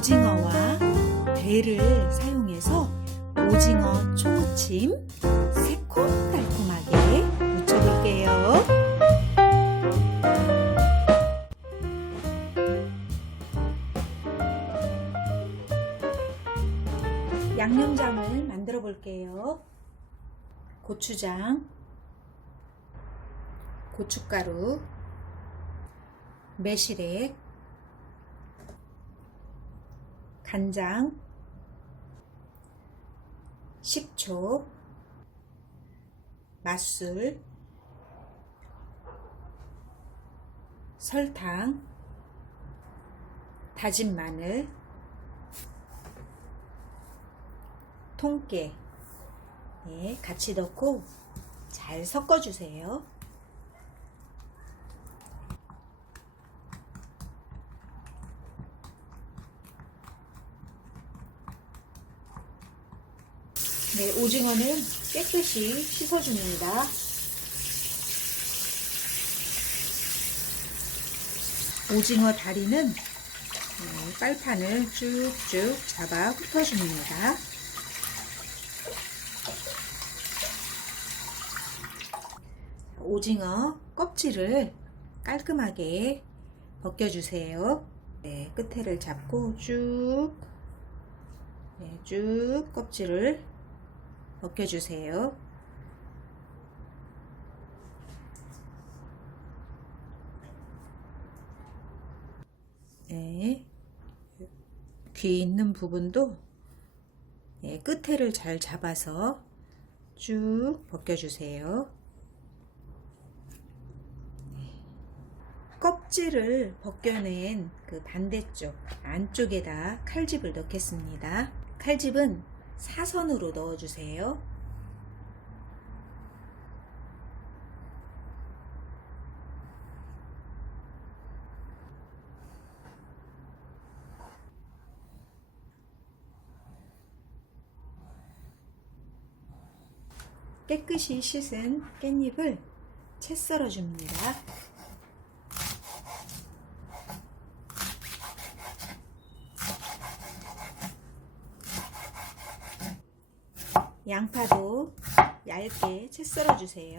오징어와 배를 사용해서 오징어 초무침 새콤달콤하게 무쳐볼게요. 양념장을 만들어 볼게요. 고추장, 고춧가루, 매실액, 간장, 식초, 맛술, 설탕, 다진 마늘, 통깨 네, 같이 넣고 잘 섞어주세요. 네, 오징어는 깨끗이 씻어줍니다. 오징어 다리는 네, 빨판을 쭉쭉 잡아 훑어줍니다. 오징어 껍질을 깔끔하게 벗겨주세요. 네, 끝에를 잡고 쭉, 네, 쭉 껍질을 벗겨주세요. 네, 귀 있는 부분도 네, 끝에를 잘 잡아서 쭉 벗겨주세요. 껍질을 벗겨낸 그 반대쪽 안쪽에다 칼집을 넣겠습니다. 칼집은 사선으로 넣어주세요. 깨끗이 씻은 깻잎을 채 썰어줍니다. 양파도 얇게 채 썰어주세요.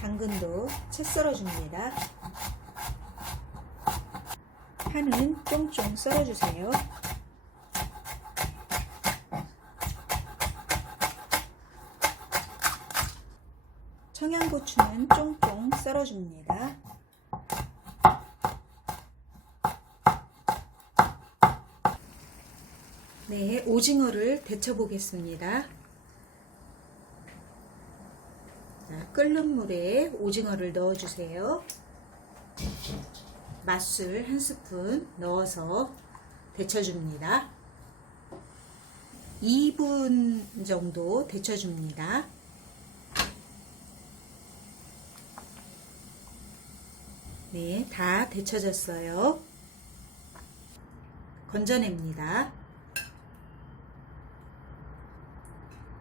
당근도 채 썰어줍니다. 파는 쫑쫑 썰어주세요. 청양고추는 쫑쫑 썰어줍니다. 네, 오징어를 데쳐 보겠습니다. 자, 끓는 물에 오징어를 넣어 주세요. 맛술 한 스푼 넣어서 데쳐 줍니다. 2분 정도 데쳐 줍니다. 네, 다 데쳐졌어요. 건져냅니다.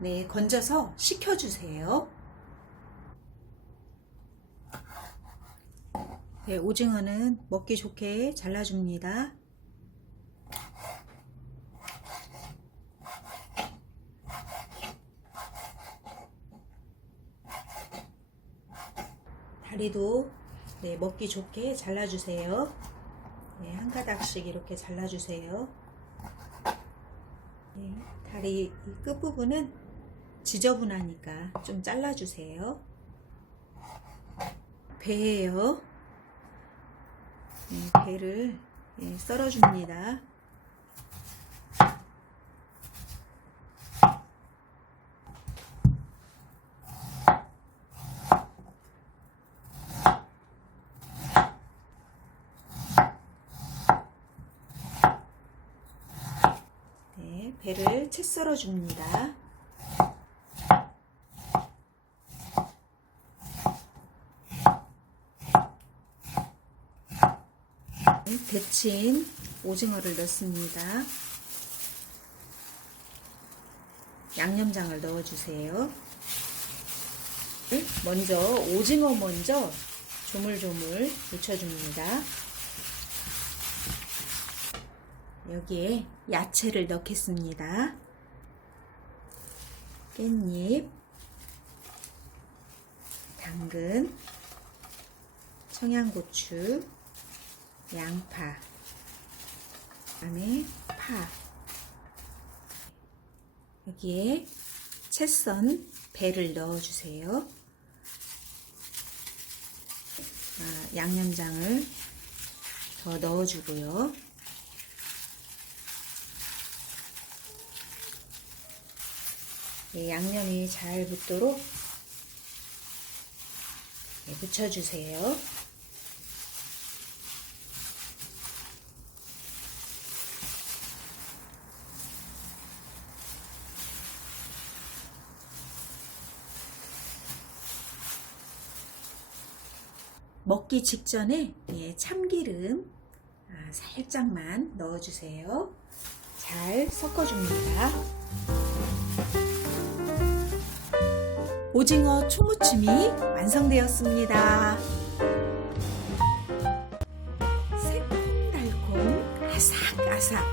네, 건져서 식혀주세요. 네, 오징어는 먹기 좋게 잘라줍니다. 다리도 네, 먹기 좋게 잘라주세요. 네, 한 가닥씩 이렇게 잘라주세요. 네, 다리 이 끝부분은 지저분하니까 좀 잘라주세요. 배예요. 네, 배를 네, 썰어줍니다. 네, 배를 채 썰어줍니다. 데친 오징어를 넣습니다. 양념장을 넣어주세요. 먼저 오징어 먼저 조물조물 묻혀줍니다. 여기에 야채를 넣겠습니다. 깻잎, 당근, 청양고추, 양파, 그다음에 파. 여기에 채썬 배를 넣어주세요. 아, 양념장을 더 넣어주고요. 네, 양념이 잘 붙도록 네, 묻혀주세요. 먹기 직전에 예, 참기름 아, 살짝만 넣어주세요. 잘 섞어줍니다. 오징어 초무침이 완성되었습니다. 새콤달콤 아삭아삭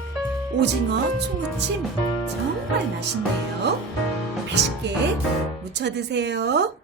오징어 초무침 정말 맛있네요. 맛있게 무쳐 드세요.